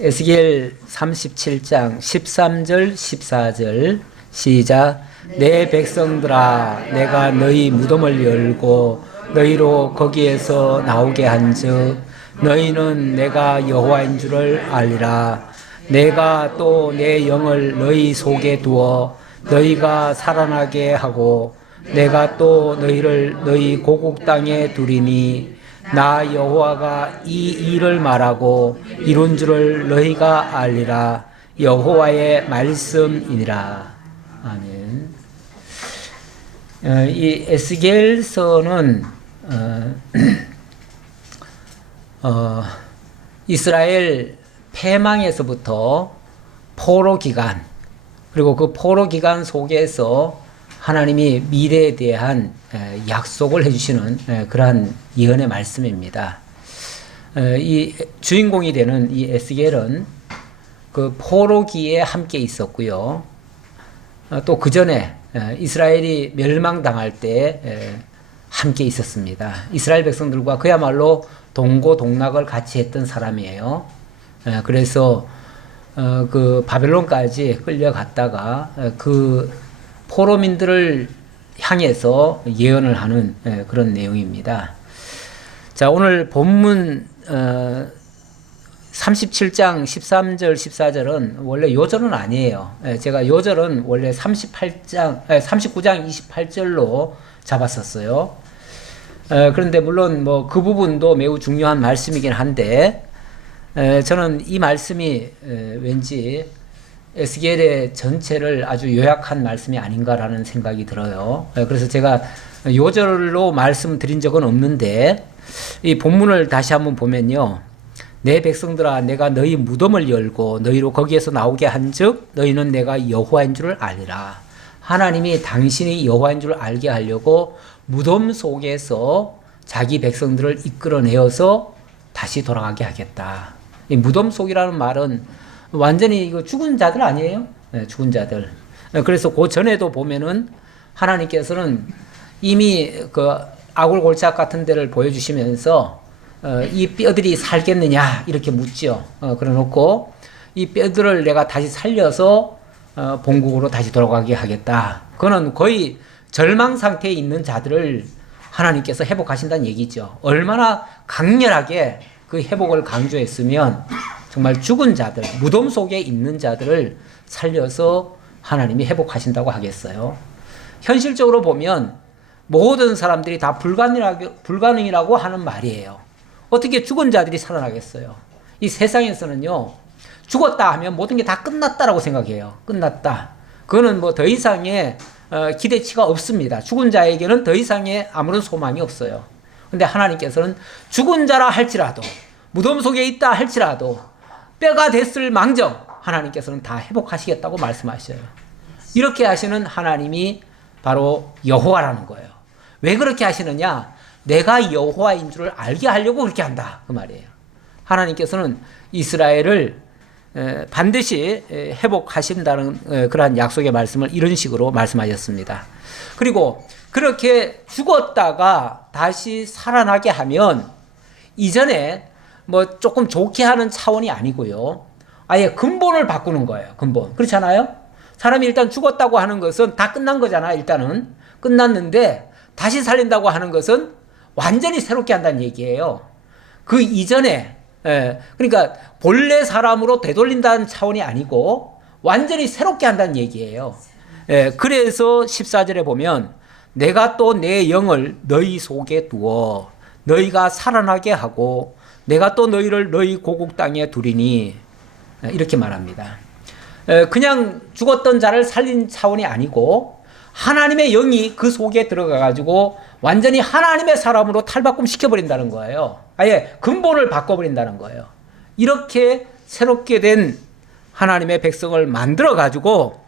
에스겔 37장 13절 14절 시작. 내 백성들아, 내가 너희 무덤을 열고 너희로 거기에서 나오게 한즉 너희는 내가 여호와인 줄을 알리라. 내가 또 내 영을 너희 속에 두어 너희가 살아나게 하고 내가 또 너희를 너희 고국 땅에 두리니 나 여호와가 이 일을 말하고 이룬 줄을 너희가 알리라. 여호와의 말씀이니라. 아멘. 이 에스겔서는 이스라엘 패망에서부터 포로 기간, 그리고 그 포로 기간 속에서 하나님이 미래에 대한 약속을 해주시는 그러한 예언의 말씀입니다. 이 주인공이 되는 이 에스겔은 그 포로기에 함께 있었고요. 또 그 전에 이스라엘이 멸망당할 때 함께 있었습니다. 이스라엘 백성들과 그야말로 동고동락을 같이 했던 사람이에요. 그래서 그 바벨론까지 끌려갔다가 그 포로민들을 향해서 예언을 하는 그런 내용입니다. 자, 오늘 본문 37장 13절 14절은 원래 요절은 아니에요. 제가 요절은 원래 39장 28절로 잡았었어요. 그런데 물론 뭐 그 부분도 매우 중요한 말씀이긴 한데 저는 이 말씀이 왠지 에스겔의 전체를 아주 요약한 말씀이 아닌가라는 생각이 들어요. 그래서 제가 요절로 말씀드린 적은 없는데 이 본문을 다시 한번 보면요. 내 백성들아, 내가 너희 무덤을 열고 너희로 거기에서 나오게 한즉 너희는 내가 여호와인 줄을 알리라. 하나님이 당신이 여호와인 줄을 알게 하려고 무덤 속에서 자기 백성들을 이끌어내어서 다시 돌아가게 하겠다. 이 무덤 속이라는 말은 완전히 이거 죽은 자들 아니에요? 네, 죽은 자들. 그래서 그 전에도 보면은 하나님께서는 이미 그 아굴골짝 같은 데를 보여주시면서 이 뼈들이 살겠느냐 이렇게 묻죠. 그래놓고 이 뼈들을 내가 다시 살려서 본국으로 다시 돌아가게 하겠다. 그거는 거의 절망 상태에 있는 자들을 하나님께서 회복하신다는 얘기죠. 얼마나 강렬하게 그 회복을 강조했으면 정말 죽은 자들, 무덤 속에 있는 자들을 살려서 하나님이 회복하신다고 하겠어요. 현실적으로 보면 모든 사람들이 다 불가능이라고 하는 말이에요. 어떻게 죽은 자들이 살아나겠어요? 이 세상에서는요, 죽었다 하면 모든 게 다 끝났다라고 생각해요. 끝났다. 그거는 뭐 더 이상의 기대치가 없습니다. 죽은 자에게는 더 이상의 아무런 소망이 없어요. 근데 하나님께서는 죽은 자라 할지라도, 무덤 속에 있다 할지라도, 뼈가 됐을 망정, 하나님께서는 다 회복하시겠다고 말씀하셔요. 이렇게 하시는 하나님이 바로 여호와라는 거예요. 왜 그렇게 하시느냐? 내가 여호와인 줄을 알게 하려고 그렇게 한다. 그 말이에요. 하나님께서는 이스라엘을 반드시 회복하신다는 그러한 약속의 말씀을 이런 식으로 말씀하셨습니다. 그리고 그렇게 죽었다가 다시 살아나게 하면 이전에 뭐 조금 좋게 하는 차원이 아니고요. 아예 근본을 바꾸는 거예요. 근본. 그렇잖아요? 사람이 일단 죽었다고 하는 것은 다 끝난 거잖아. 일단은 끝났는데 다시 살린다고 하는 것은 완전히 새롭게 한다는 얘기예요. 그 이전에 그러니까 본래 사람으로 되돌린다는 차원이 아니고 완전히 새롭게 한다는 얘기예요. 그래서 14절에 보면 내가 또 내 영을 너희 속에 두어 너희가 살아나게 하고 내가 또 너희를 너희 고국 땅에 두리니 이렇게 말합니다. 그냥 죽었던 자를 살린 차원이 아니고 하나님의 영이 그 속에 들어가 가지고 완전히 하나님의 사람으로 탈바꿈 시켜버린다는 거예요. 아예 근본을 바꿔버린다는 거예요. 이렇게 새롭게 된 하나님의 백성을 만들어 가지고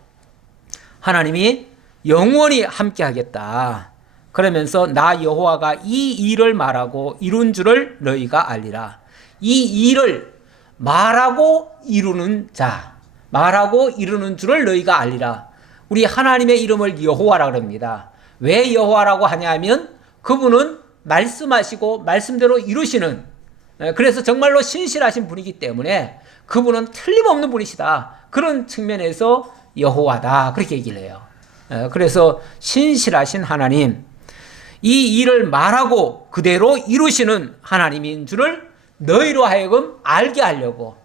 하나님이 영원히 함께 하겠다. 그러면서 나 여호와가 이 일을 말하고 이룬 줄을 너희가 알리라. 이 일을 말하고 이루는 자, 말하고 이루는 줄을 너희가 알리라. 우리 하나님의 이름을 여호와라 그럽니다. 왜 여호와라고 하냐면 그분은 말씀하시고 말씀대로 이루시는 그래서 정말로 신실하신 분이기 때문에 그분은 틀림없는 분이시다. 그런 측면에서 여호와다. 그렇게 얘기를 해요. 그래서 신실하신 하나님, 이 일을 말하고 그대로 이루시는 하나님인 줄을 너희로 하여금 알게 하려고.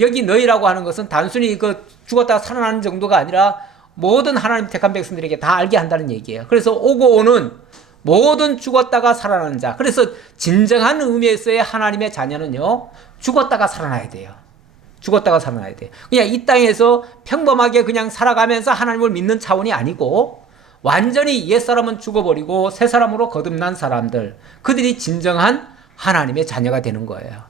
여기 너희라고 하는 것은 단순히 그 죽었다가 살아나는 정도가 아니라 모든 하나님 택한 백성들에게 다 알게 한다는 얘기예요. 그래서 오고 오는 모든 죽었다가 살아나는 자. 그래서 진정한 의미에서의 하나님의 자녀는요, 죽었다가 살아나야 돼요. 죽었다가 살아나야 돼요. 그냥 이 땅에서 평범하게 그냥 살아가면서 하나님을 믿는 차원이 아니고 완전히 옛사람은 죽어버리고 새 사람으로 거듭난 사람들, 그들이 진정한 하나님의 자녀가 되는 거예요.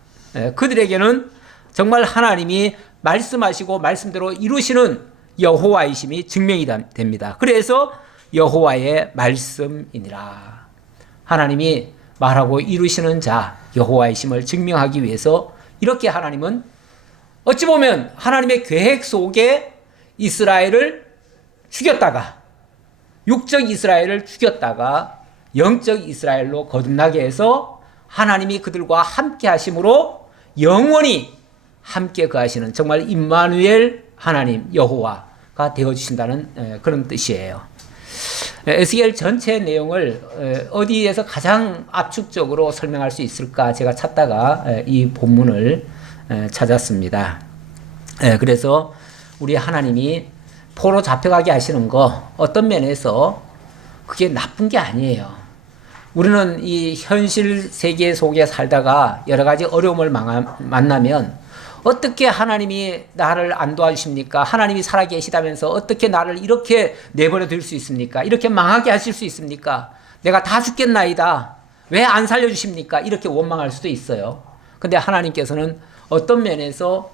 그들에게는 정말 하나님이 말씀하시고 말씀대로 이루시는 여호와이심이 증명이 됩니다. 그래서 여호와의 말씀이니라. 하나님이 말하고 이루시는 자 여호와이심을 증명하기 위해서 이렇게 하나님은 어찌 보면 하나님의 계획 속에 이스라엘을 죽였다가, 육적 이스라엘을 죽였다가 영적 이스라엘로 거듭나게 해서 하나님이 그들과 함께 하심으로 영원히 함께 거하시는 정말 임마누엘 하나님 여호와가 되어주신다는 그런 뜻이에요. 에스겔 전체 내용을 어디에서 가장 압축적으로 설명할 수 있을까 제가 찾다가 이 본문을 찾았습니다. 그래서 우리 하나님이 포로 잡혀가게 하시는 거 어떤 면에서 그게 나쁜 게 아니에요. 우리는 이 현실 세계 속에 살다가 여러 가지 어려움을 만나면 어떻게 하나님이 나를 안 도와주십니까? 하나님이 살아계시다면서 어떻게 나를 이렇게 내버려 둘 수 있습니까? 이렇게 망하게 하실 수 있습니까? 내가 다 죽겠나이다. 왜 안 살려주십니까? 이렇게 원망할 수도 있어요. 근데 하나님께서는 어떤 면에서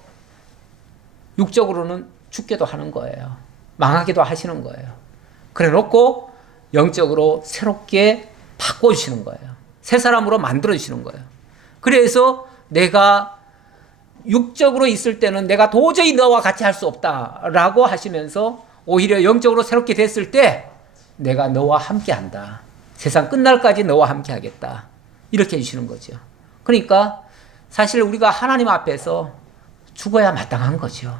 육적으로는 죽게도 하는 거예요. 망하게도 하시는 거예요. 그래 놓고 영적으로 새롭게 바꿔주시는 거예요. 새 사람으로 만들어주시는 거예요. 그래서 내가 육적으로 있을 때는 내가 도저히 너와 같이 할 수 없다라고 하시면서 오히려 영적으로 새롭게 됐을 때 내가 너와 함께 한다. 세상 끝날까지 너와 함께 하겠다. 이렇게 해주시는 거죠. 그러니까 사실 우리가 하나님 앞에서 죽어야 마땅한 거죠.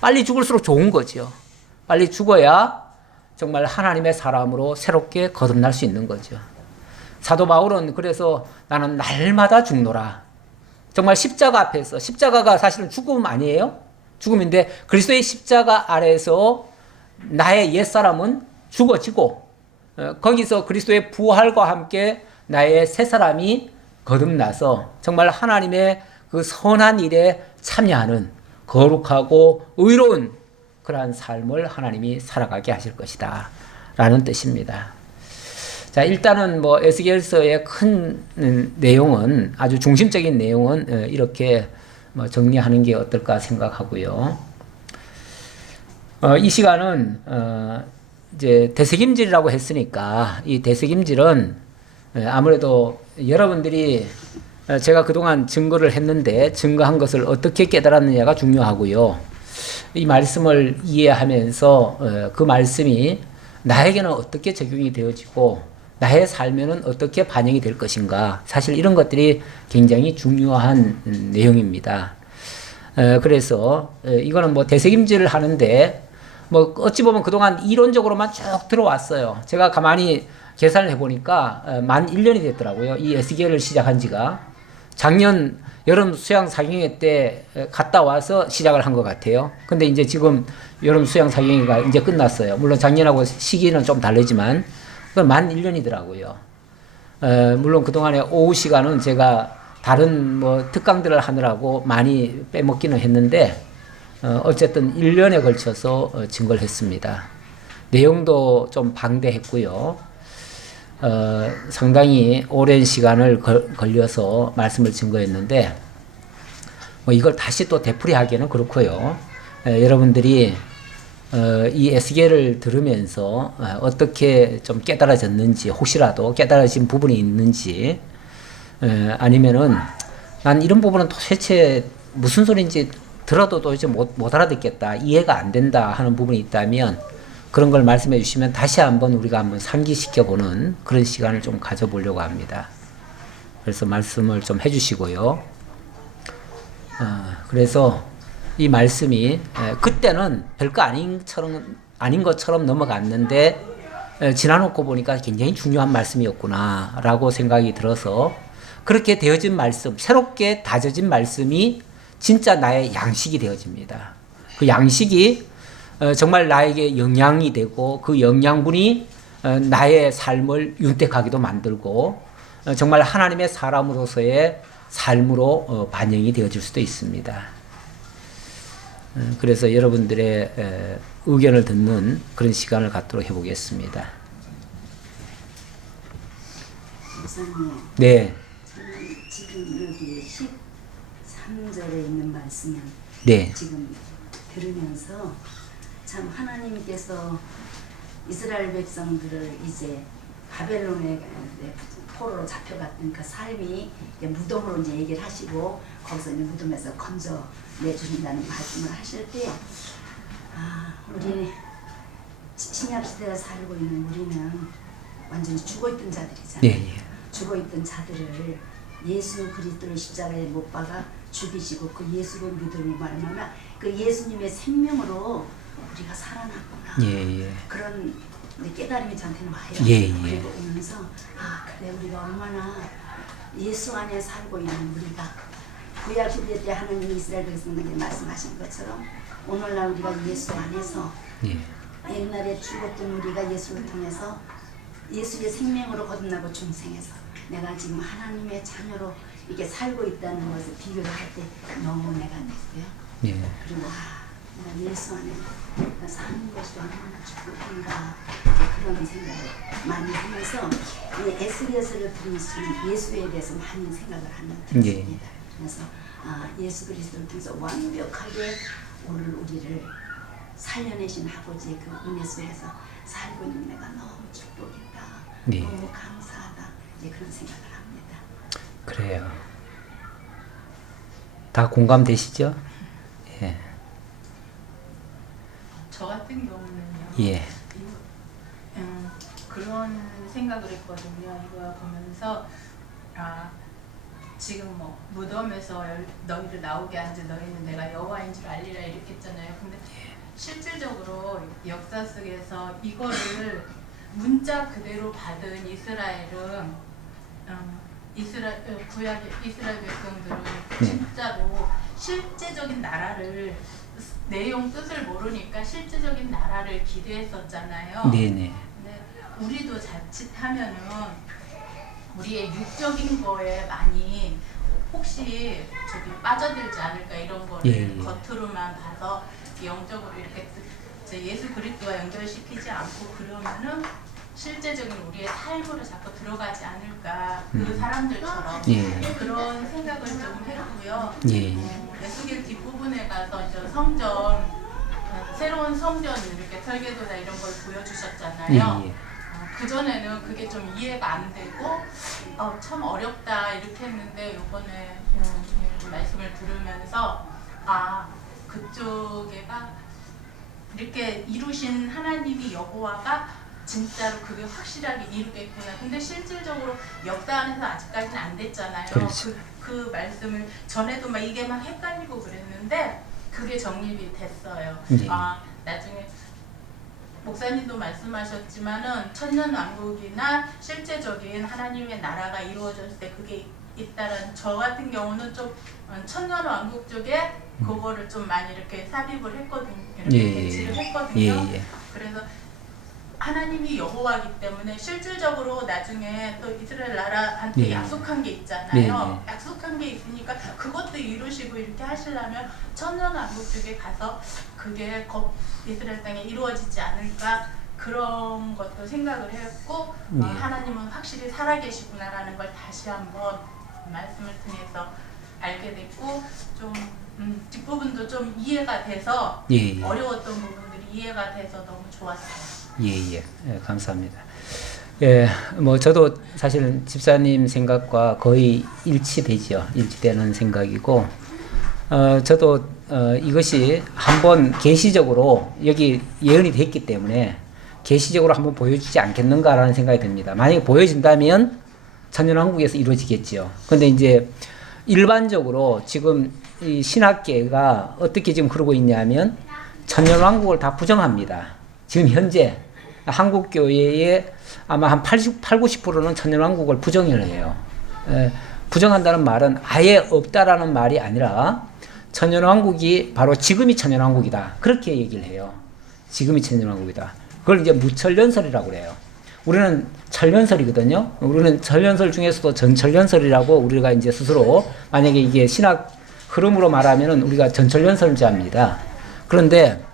빨리 죽을수록 좋은 거죠. 빨리 죽어야 정말 하나님의 사람으로 새롭게 거듭날 수 있는 거죠. 사도 바울은 그래서 나는 날마다 죽노라. 정말 십자가 앞에서, 십자가가 사실은 죽음 아니에요? 죽음인데 그리스도의 십자가 아래에서 나의 옛사람은 죽어지고 거기서 그리스도의 부활과 함께 나의 새 사람이 거듭나서 정말 하나님의 그 선한 일에 참여하는 거룩하고 의로운 그러한 삶을 하나님이 살아가게 하실 것이다 라는 뜻입니다. 자, 일단은 뭐 에스겔서의 큰 내용은, 아주 중심적인 내용은 이렇게 뭐 정리하는 게 어떨까 생각하고요. 이 시간은 이제 대책임질이라고 했으니까 이 대책임질은 아무래도 여러분들이 제가 그동안 증거를 했는데 증거한 것을 어떻게 깨달았느냐가 중요하고요. 이 말씀을 이해하면서 그 말씀이 나에게는 어떻게 적용이 되어지고 나의 삶에는 어떻게 반영이 될 것인가. 사실 이런 것들이 굉장히 중요한 내용입니다. 그래서 이거는 뭐 대책임질을 하는데 뭐 어찌 보면 그동안 이론적으로만 쭉 들어왔어요. 제가 가만히 계산을 해보니까 만 1년이 됐더라고요. 이 에스겔을 시작한 지가. 작년 여름 수양 사경회 때 갔다 와서 시작을 한 것 같아요. 근데 이제 지금 여름 수양 사경회가 이제 끝났어요. 물론 작년하고 시기는 좀 다르지만 그건 만 1년이더라고요. 물론 그동안에 오후 시간은 제가 다른 뭐 특강들을 하느라고 많이 빼먹기는 했는데 어쨌든 1년에 걸쳐서 증거를 했습니다. 내용도 좀 방대했고요. 상당히 오랜 시간을 걸려서 말씀을 증거했는데 뭐 이걸 다시 또 되풀이하기는 그렇고요. 여러분들이 이 에스겔을 들으면서 어떻게 좀 깨달아졌는지, 혹시라도 깨달아진 부분이 있는지, 아니면은 난 이런 부분은 도대체 무슨 소리인지 들어도 도대체 못 알아듣겠다, 이해가 안 된다 하는 부분이 있다면 그런 걸 말씀해 주시면 다시 한번 우리가 한번 상기시켜보는 그런 시간을 좀 가져보려고 합니다. 그래서 말씀을 좀 해주시고요. 그래서 이 말씀이 그때는 별거 아닌 것처럼 넘어갔는데 지나놓고 보니까 굉장히 중요한 말씀이었구나라고 생각이 들어서 그렇게 되어진 말씀, 새롭게 다져진 말씀이 진짜 나의 양식이 되어집니다. 그 양식이 정말 나에게 영양이 되고 그 영양분이 나의 삶을 윤택하게도 만들고 정말 하나님의 사람으로서의 삶으로 반영이 되어질 수도 있습니다. 그래서 여러분들의 의견을 듣는 그런 시간을 갖도록 해보겠습니다. 목사님, 네. 저는 지금 여기 13절에 있는 말씀을 네. 지금 들으면서 참 하나님께서 이스라엘 백성들을 이제 바벨론의 포로로 잡혀갔던 그 삶이 무덤으로 이제 얘기를 하시고 거기서 이제 무덤에서 건져 내주신다는 말씀을 하실 때 우리 신약 시대에 살고 있는 우리는 완전히 죽어있던 자들이잖아요. 네. 죽어있던 자들을 예수 그리스도를 십자가에 못 박아 죽이시고 그 예수를 믿음으로 말하면 그 예수님의 생명으로 우리가 살아났구나. 예. 그런 깨달음이 저한테는 와요. 예. 그리고 오면서 그래 우리가 얼마나 예수 안에 살고 있는 우리가 구약 시대 때 하나님이 이스라엘 백성들에게 말씀하신 것처럼 오늘날 우리가 예수 안에서 옛날에 죽었던 우리가 예수를 통해서 예수의 생명으로 거듭나고 중생해서 내가 지금 하나님의 자녀로 이렇게 살고 있다는 것을 비교를 할 때 너무 내가 느껴요. 그리고 내가 예수 안에 사는 것이 얼마나 축복인가 그런 생각을 많이 하면서 에스겔서를 들으시면 예수에 대해서 많이 생각을 하는 들었습니다. 그래서 예수 그리스도를 통해서 완벽하게 오늘 우리를 살려내신 아버지의 그 은혜 속에서 살고 있는 내가 너무 축복이다. 너무 감사하다. 이제 그런 생각을 합니다. 그래요. 다 공감되시죠? 예. 저 같은 경우는요. 예. 그런 생각을 했거든요. 이거 보면서 지금 뭐 무덤에서 너희를 나오게 한지 너희는 내가 여호와인 줄 알리라 이렇게 했잖아요. 근데 실질적으로 역사 속에서 이거를 문자 그대로 받은 이스라엘은 구약의 이스라엘 백성들은 진짜로 실제적인 나라를 내용 뜻을 모르니까 실제적인 나라를 기대했었잖아요. 네네. 근데 우리도 자칫하면은 우리의 육적인 거에 많이 혹시 저기 빠져들지 않을까 이런 거를 겉으로만 봐서 영적으로 이렇게 예수 그리스도와 연결시키지 않고 그러면은 실제적인 우리의 삶으로 자꾸 들어가지 않을까 그 사람들처럼 그런 생각을 좀 했고요. 에스겔 뒷부분에 가서 이제 성전 새로운 성전 이렇게 설계도나 이런 걸 보여주셨잖아요. 그 전에는 그게 좀 이해가 안 되고 참 어렵다 이렇게 했는데 이번에 말씀을 들으면서 그쪽에가 이렇게 이루신 하나님이 여호와가 진짜로 그게 확실하게 이루겠구나. 근데 실질적으로 역사 안에서 아직까지는 안 됐잖아요. 그 말씀을 전에도 막 이게 막 헷갈리고 그랬는데 그게 정립이 됐어요. 나중에 목사님도 말씀하셨지만은 천년왕국이나 실제적인 하나님의 나라가 이루어졌을 때 그게 있다는 저 같은 경우는 좀 천년왕국 쪽에 그거를 좀 많이 이렇게 삽입을 했거든요. 이렇게 배치를 했거든요. 그래서 하나님이 여호와이기 때문에 실질적으로 나중에 또 이스라엘 나라한테 약속한 게 있잖아요. 약속한 게 있으니까 그것도 이루시고 이렇게 하시려면 천년왕국 쪽에 가서 그게 이스라엘 땅에 이루어지지 않을까 그런 것도 생각을 했고 하나님은 확실히 살아계시구나라는 걸 다시 한번 말씀을 통해서 알게 됐고 좀 뒷부분도 좀 이해가 돼서 어려웠던 부분들이 이해가 돼서 너무 좋았어요. 감사합니다. 뭐 저도 사실 집사님 생각과 거의 일치되는 생각이고, 저도 이것이 한번 계시적으로 여기 예언이 됐기 때문에 계시적으로 한번 보여주지 않겠는가라는 생각이 듭니다. 만약에 보여진다면 천년왕국에서 이루어지겠죠. 근데 이제 일반적으로 지금 이 신학계가 어떻게 지금 그러고 있냐면 천년왕국을 다 부정합니다. 지금 현재 한국교회의 아마 한 80, 90%는 천년왕국을 부정을 해요. 부정한다는 말은 아예 없다라는 말이 아니라 천년왕국이 바로 지금이 천년왕국이다. 그렇게 얘기를 해요. 지금이 천년왕국이다. 그걸 이제 무천년설이라고 그래요. 우리는 천년설이거든요. 우리는 천년설 중에서도 전천년설이라고 우리가 이제 스스로 만약에 이게 신학 흐름으로 말하면은 우리가 전천년설자입니다. 그런데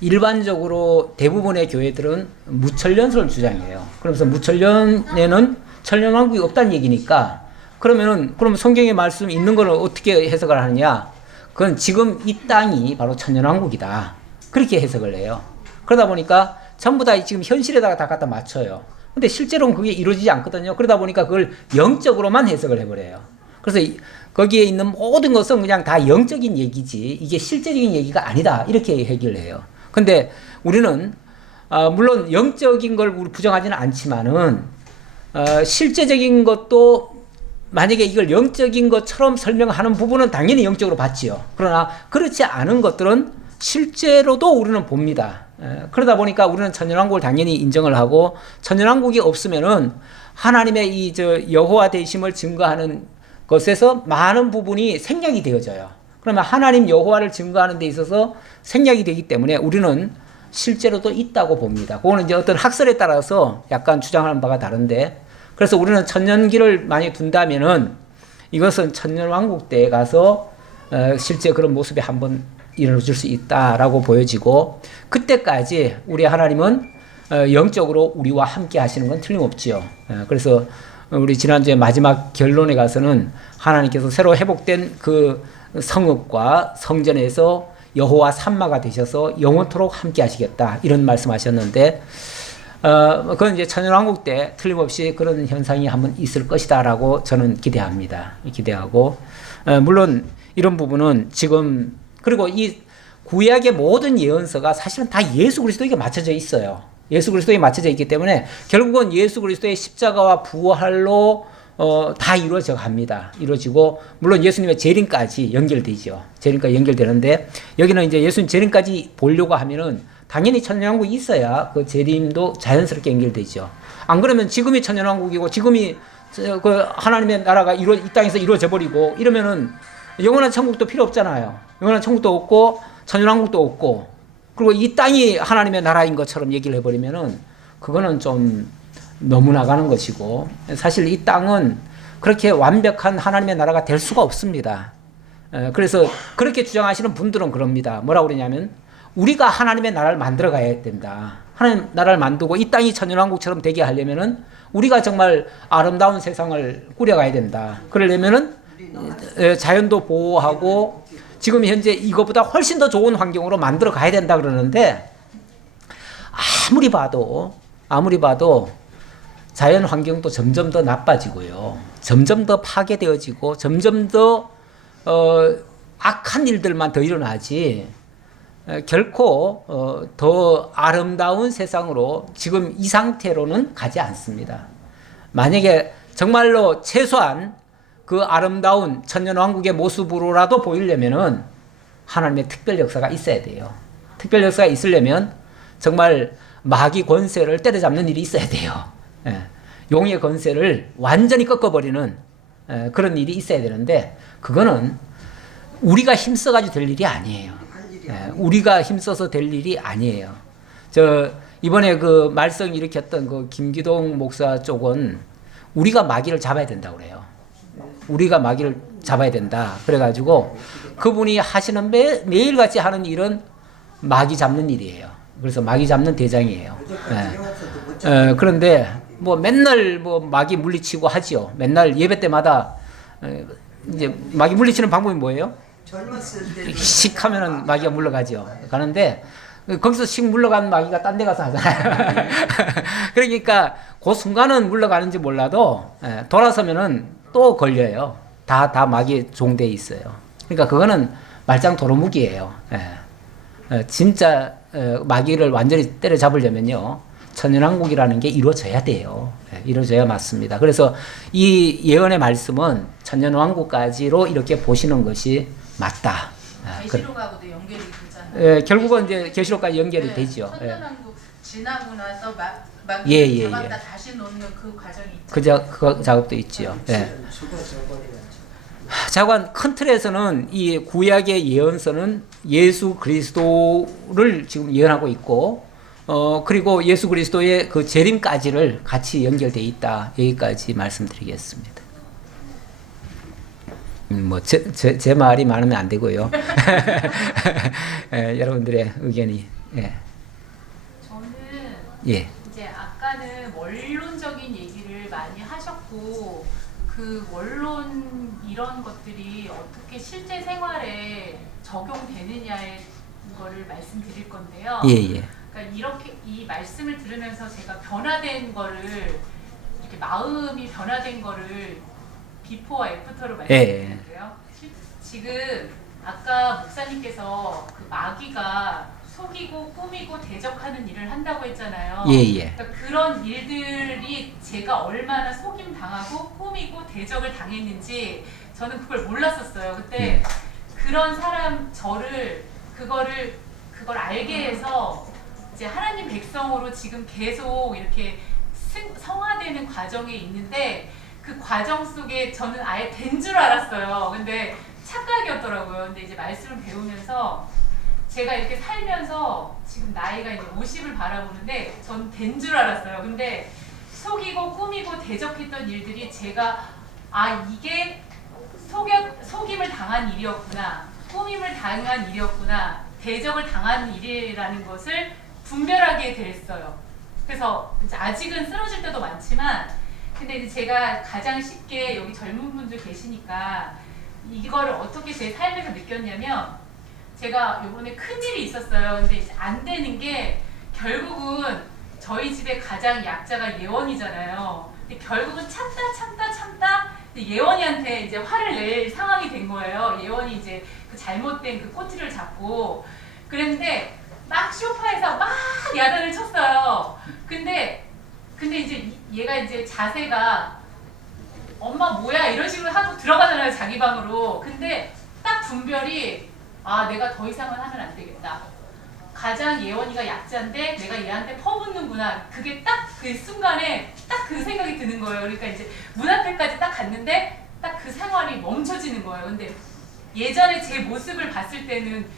일반적으로 대부분의 교회들은 무천년설을 주장해요. 그러면서 무천년에는 천년왕국이 없다는 얘기니까 그러면 성경의 말씀 있는 걸 어떻게 해석을 하느냐? 그건 지금 이 땅이 바로 천년왕국이다. 그렇게 해석을 해요. 그러다 보니까 전부 다 지금 현실에다가 다 갖다 맞춰요. 근데 실제로는 그게 이루어지지 않거든요. 그러다 보니까 그걸 영적으로만 해석을 해버려요. 그래서 거기에 있는 모든 것은 그냥 다 영적인 얘기지 이게 실제적인 얘기가 아니다. 이렇게 얘기를 해요. 근데 우리는 물론 영적인 걸 우리 부정하지는 않지만은 실제적인 것도 만약에 이걸 영적인 것처럼 설명하는 부분은 당연히 영적으로 봤지요. 그러나 그렇지 않은 것들은 실제로도 우리는 봅니다. 그러다 보니까 우리는 천년왕국을 당연히 인정을 하고 천년왕국이 없으면은 하나님의 이 여호와 되심을 증거하는 것에서 많은 부분이 생략이 되어져요. 그러면 하나님 여호와를 증거하는 데 있어서 생략이 되기 때문에 우리는 실제로도 있다고 봅니다. 그거는 이제 어떤 학설에 따라서 약간 주장하는 바가 다른데 그래서 우리는 천년기를 많이 둔다면은 이것은 천년왕국 때에 가서 실제 그런 모습이 한번 일어날 수 있다라고 보여지고 그때까지 우리 하나님은 영적으로 우리와 함께 하시는 건 틀림없지요. 그래서 우리 지난주에 마지막 결론에 가서는 하나님께서 새로 회복된 그 성읍과 성전에서 여호와 산마가 되셔서 영원토록 함께 하시겠다 이런 말씀하셨는데 그건 이제 천년왕국 때 틀림없이 그런 현상이 한번 있을 것이다라고 저는 기대합니다. 기대하고 물론 이런 부분은 지금 그리고 이 구약의 모든 예언서가 사실은 다 예수 그리스도에게 맞춰져 있어요. 예수 그리스도에 맞춰져 있기 때문에 결국은 예수 그리스도의 십자가와 부활로 다 이루어져 갑니다. 이루어지고 물론 예수님의 재림까지 연결되죠. 재림까지 연결되는데 여기는 이제 예수님 재림까지 보려고 하면은 당연히 천년왕국이 있어야 그 재림도 자연스럽게 연결되죠. 안 그러면 지금이 천년왕국이고 지금이 그 하나님의 나라가 이 땅에서 이루어져 버리고 이러면은 영원한 천국도 필요 없잖아요. 영원한 천국도 없고 천년왕국도 없고 그리고 이 땅이 하나님의 나라인 것처럼 얘기를 해버리면은 그거는 좀 너무 나가는 것이고 사실 이 땅은 그렇게 완벽한 하나님의 나라가 될 수가 없습니다. 그래서 그렇게 주장하시는 분들은 그럽니다. 뭐라고 그러냐면 우리가 하나님의 나라를 만들어 가야 된다. 하나님 나라를 만들고 이 땅이 천년왕국처럼 되게 하려면은 우리가 정말 아름다운 세상을 꾸려가야 된다. 그러려면은 자연도 보호하고 지금 현재 이거보다 훨씬 더 좋은 환경으로 만들어 가야 된다 그러는데 아무리 봐도 자연 환경도 점점 더 나빠지고요. 점점 더 파괴되어지고 점점 더 악한 일들만 더 일어나지 결코 더 아름다운 세상으로 지금 이 상태로는 가지 않습니다. 만약에 정말로 최소한 그 아름다운 천년왕국의 모습으로라도 보이려면은 하나님의 특별 역사가 있어야 돼요. 특별 역사가 있으려면 정말 마귀 권세를 때려잡는 일이 있어야 돼요. 용의 권세를 완전히 꺾어버리는 그런 일이 있어야 되는데 그거는 우리가 힘써가지고 될 일이 아니에요. 우리가 힘써서 될 일이 아니에요. 이번에 그 말썽 일으켰던 그 김기동 목사 쪽은 우리가 마귀를 잡아야 된다고 그래요. 우리가 마귀를 잡아야 된다. 그래가지고 그분이 하시는 매일같이 하는 일은 마귀 잡는 일이에요. 그래서 마귀 잡는 대장이에요. 그런데 뭐 맨날 뭐 마귀 물리치고 하지요. 맨날 예배 때마다 이제 마귀 물리치는 방법이 뭐예요? 씩 하면은 마귀가 물러가죠. 가는데 거기서 씩 물러간 마귀가 딴 데 가서 하잖아요. 그러니까 그 순간은 물러가는지 몰라도 돌아서면은 또 걸려요. 다 마귀에 종돼 있어요. 그러니까 그거는 말짱 도루묵이에요. 진짜 마귀를 완전히 때려잡으려면요. 천년왕국이라는 게 이루어져야 돼요. 예, 이루어져야 맞습니다. 그래서 이 예언의 말씀은 천년왕국까지로 이렇게 보시는 것이 맞다. 계시록하고도 연결이 되잖아요. 예, 결국은 이제 계시록까지 연결이 네, 되죠. 예. 천년왕국 지나고 나서 막 예, 잡았다 다시 놓는 그 과정이 있죠. 그 작업도 있지요. 예. 자관 큰 틀에서는 이 구약의 예언서는 예수 그리스도를 지금 예언하고 있고, 그리고 예수 그리스도의 그 재림까지를 같이 연결돼 있다. 여기까지 말씀드리겠습니다. 뭐 제 말이 많으면 안 되고요. 예, 여러분들의 의견이 저는 예. 이제 아까는 원론적인 얘기를 많이 하셨고 그 원론 이런 것들이 어떻게 실제 생활에 적용되느냐의 거를 말씀드릴 건데요. 예. 그러니까 이렇게 이 말씀을 들으면서 제가 변화된 거를 이렇게 마음이 변화된 거를 비포와 애프터로 말씀드릴게요. 지금 아까 목사님께서 그 마귀가 속이고 꾸미고 대적하는 일을 한다고 했잖아요. 예. 그러니까 그런 일들이 제가 얼마나 속임 당하고 꾸미고 대적을 당했는지 저는 그걸 몰랐었어요. 그때 그런 사람 저를 그걸 알게 해서 이제 하나님 백성으로 지금 계속 이렇게 성화되는 과정에 있는데 그 과정 속에 저는 아예 된 줄 알았어요. 근데 착각이었더라고요. 근데 이제 말씀을 배우면서 제가 이렇게 살면서 지금 나이가 이제 50을 바라보는데 전 된 줄 알았어요. 근데 속이고 꾸미고 대적했던 일들이 제가 이게 속임을 당한 일이었구나, 꾸밈을 당한 일이었구나, 대적을 당한 일이라는 것을 분별하게 됐어요. 그래서 이제 아직은 쓰러질 때도 많지만 근데 이제 제가 가장 쉽게 여기 젊은 분들 계시니까 이거를 어떻게 제 삶에서 느꼈냐면 제가 요번에 큰일이 있었어요. 근데 이제 안 되는 게 결국은 저희 집에 가장 약자가 예원이잖아요. 근데 결국은 참다 예원이한테 이제 화를 낼 상황이 된 거예요. 예원이 이제 그 잘못된 그 꼬투리를 잡고 그랬는데 막 소파에서 막 야단을 쳤어요. 근데 이제 얘가 이제 자세가 엄마 뭐야 이런 식으로 하고 들어가잖아요, 자기 방으로. 근데 딱 분별이 내가 더 이상은 하면 안 되겠다. 가장 예원이가 약자인데 내가 얘한테 퍼붓는구나. 그게 딱 그 순간에 딱 그 생각이 드는 거예요. 그러니까 이제 문 앞에까지 딱 갔는데 딱 그 생활이 멈춰지는 거예요. 근데 예전에 제 모습을 봤을 때는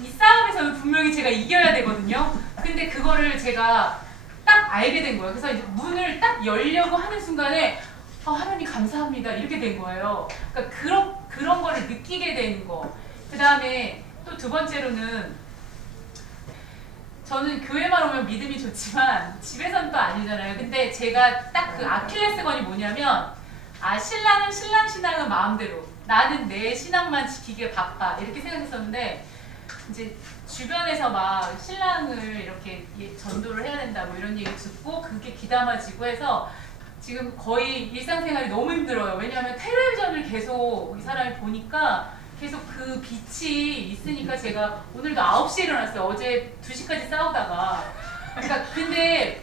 이 싸움에서는 분명히 제가 이겨야 되거든요. 근데 그거를 제가 딱 알게 된 거예요. 그래서 이제 문을 딱 열려고 하는 순간에 하나님 감사합니다 이렇게 된 거예요. 그러니까 그런 거를 느끼게 되는 거. 그 다음에 또 두 번째로는 저는 교회만 오면 믿음이 좋지만 집에서는 또 아니잖아요. 근데 제가 딱 그 아킬레스건이 뭐냐면 신랑은 신랑 신앙은 마음대로 나는 내 신앙만 지키기에 바빠 이렇게 생각했었는데 이제 주변에서 막 신랑을 이렇게 전도를 해야 된다 뭐 이런 얘기 듣고 그게 귀담아지고 해서 지금 거의 일상생활이 너무 힘들어요. 왜냐하면 텔레비전을 계속 이 사람이 보니까 계속 그 빛이 있으니까 제가 오늘도 9시에 일어났어요. 어제 2시까지 싸우다가. 그러니까 근데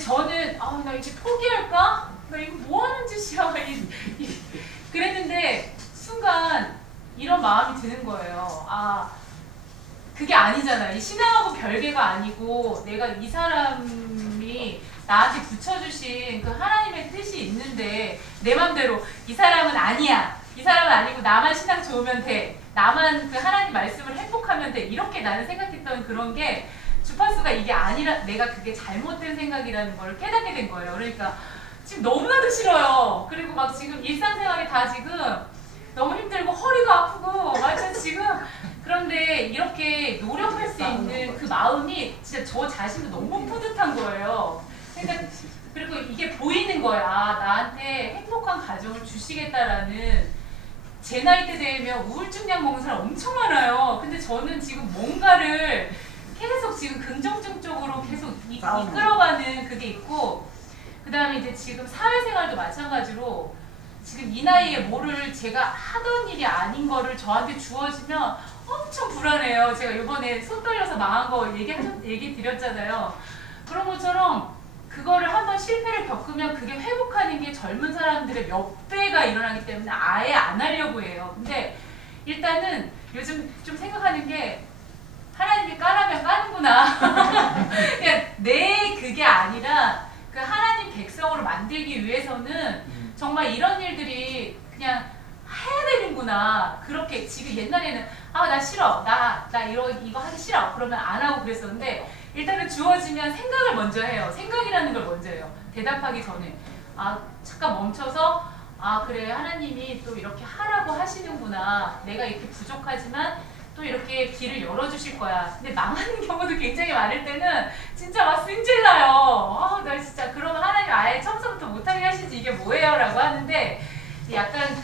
저는 나 이제 포기할까? 나 이거 뭐 하는 짓이야? 그랬는데 순간 이런 마음이 드는 거예요. 그게 아니잖아요. 이 신앙하고 별개가 아니고 내가 이 사람이 나한테 붙여주신 그 하나님의 뜻이 있는데 내 맘대로 이 사람은 아니야. 이 사람은 아니고 나만 신앙 좋으면 돼. 나만 그 하나님 말씀을 행복하면 돼. 이렇게 나는 생각했던 그런 게 주파수가 이게 아니라 내가 그게 잘못된 생각이라는 걸 깨닫게 된 거예요. 그러니까 지금 너무나도 싫어요. 그리고 막 지금 일상생활이 다 지금 너무 힘들고 허리도 아프고 완전 지금 그런데 이렇게 노력할 수 있는 그 마음이 진짜 저 자신도 너무 뿌듯한 거예요. 그러니까 그리고 이게 보이는 거야. 나한테 행복한 가정을 주시겠다라는 제 나이 때 되면 우울증 약 먹는 사람 엄청 많아요. 근데 저는 지금 뭔가를 계속 지금 긍정적으로 계속 이끌어가는 그게 있고 그 다음에 이제 지금 사회생활도 마찬가지로 지금 이 나이에 뭐를 제가 하던 일이 아닌 거를 저한테 주어지면 엄청 불안해요. 제가 이번에 손 떨려서 망한 거 얘기 드렸잖아요. 그런 것처럼 그거를 한번 실패를 겪으면 그게 회복하는 게 젊은 사람들의 몇 배가 일어나기 때문에 아예 안 하려고 해요. 근데 일단은 요즘 좀 생각하는 게 하나님이 까라면 까는구나. 그냥 내 그게 아니라 그 하나님 백성으로 만들기 위해서는 정말 이런 일들이 그냥 해야 되는구나. 그렇게 지금 옛날에는 나 싫어. 나 이거 하기 싫어. 그러면 안 하고 그랬었는데 일단은 주어지면 생각을 먼저 해요. 생각이라는 걸 먼저 해요. 대답하기 전에. 잠깐 멈춰서 그래 하나님이 또 이렇게 하라고 하시는구나. 내가 이렇게 부족하지만 또 이렇게 길을 열어주실 거야. 근데 망하는 경우도 굉장히 많을 때는 진짜 막 승질나요. 나 진짜 그러면 하나님 아예 처음부터 못하게 하시지 이게 뭐예요? 라고 하는데 약간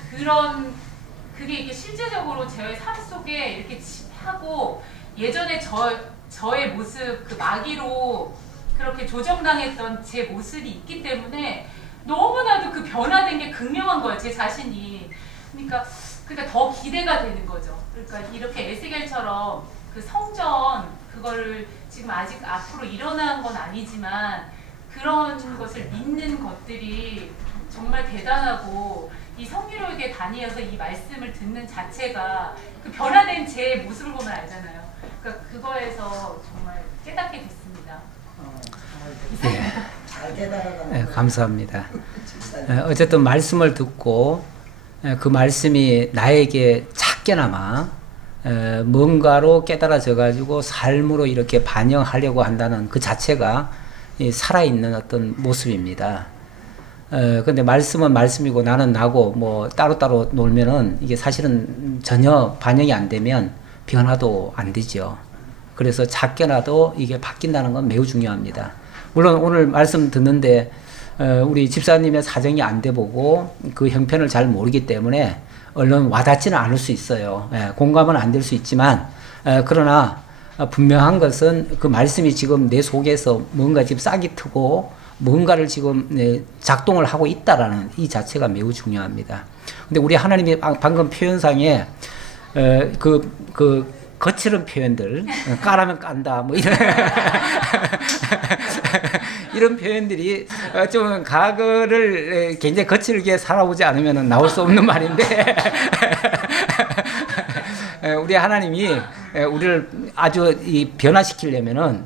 그게 이게 실제적으로 제 삶 속에 이렇게 하고 예전에 저의 모습 그 마귀로 그렇게 조정당했던 제 모습이 있기 때문에 너무나도 그 변화된 게 극명한 거예요. 제 자신이. 그러니까 더 기대가 되는 거죠. 그러니까 이렇게 에스겔처럼 그 성전 그거를 지금 아직 앞으로 일어난 건 아니지만 그런 것을 믿는 것들이 정말 대단하고 이 성리로에게 다니어서 이 말씀을 듣는 자체가 그 변화된 제 모습을 보면 알잖아요. 그러니까 그거에서 정말 깨닫게 됐습니다. 잘 깨달아가는 네, 감사합니다. 어쨌든 말씀을 듣고 그 말씀이 나에게 작게나마 뭔가로 깨달아져 가지고 삶으로 이렇게 반영하려고 한다는 그 자체가 살아있는 어떤 모습입니다. 근데 말씀은 말씀이고 나는 나고 뭐 따로따로 놀면은 이게 사실은 전혀 반영이 안 되면 변화도 안 되죠. 그래서 작게라도 이게 바뀐다는 건 매우 중요합니다. 물론 오늘 말씀 듣는데 우리 집사님의 사정이 안 돼 보고 그 형편을 잘 모르기 때문에 얼른 와닿지는 않을 수 있어요. 공감은 안 될 수 있지만 그러나 분명한 것은 그 말씀이 지금 내 속에서 뭔가 지금 싹이 트고 뭔가를 지금 작동을 하고 있다라는 이 자체가 매우 중요합니다. 근데 우리 하나님이 방금 표현상에 그 거칠은 표현들, 까라면 깐다, 뭐 이런 이런 표현들이 좀 과거를 굉장히 거칠게 살아오지 않으면 나올 수 없는 말인데 우리 하나님이 우리를 아주 변화시키려면은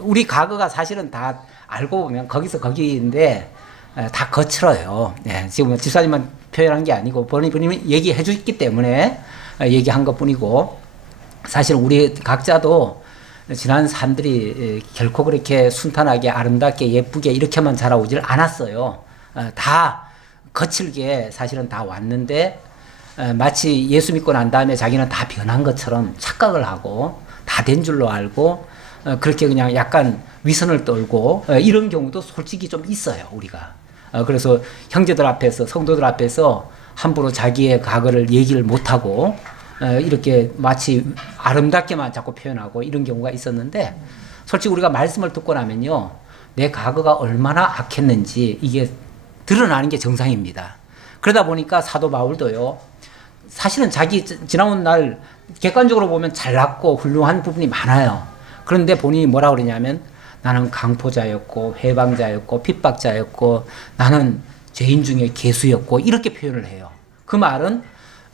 우리 과거가 사실은 다 알고 보면 거기서 거기인데 다 거칠어요. 지금 집사님만 표현한 게 아니고 본인이 얘기해 주기 때문에 얘기한 것 뿐이고 사실 우리 각자도 지난 삶들이 결코 그렇게 순탄하게 아름답게 예쁘게 이렇게만 자라오질 않았어요. 다 거칠게 사실은 다 왔는데 마치 예수 믿고 난 다음에 자기는 다 변한 것처럼 착각을 하고 다 된 줄로 알고 그렇게 그냥 약간 위선을 떨고 이런 경우도 솔직히 좀 있어요, 우리가. 그래서 형제들 앞에서 성도들 앞에서 함부로 자기의 과거를 얘기를 못하고 이렇게 마치 아름답게만 자꾸 표현하고 이런 경우가 있었는데 솔직히 우리가 말씀을 듣고 나면요 내 과거가 얼마나 악했는지 이게 드러나는 게 정상입니다. 그러다 보니까 사도 바울도요 사실은 자기 지나온 날 객관적으로 보면 잘났고 훌륭한 부분이 많아요. 그런데 본인이 뭐라 그러냐면 나는 강포자였고 회방자였고 핍박자였고 나는 죄인 중에 개수였고 이렇게 표현을 해요. 그 말은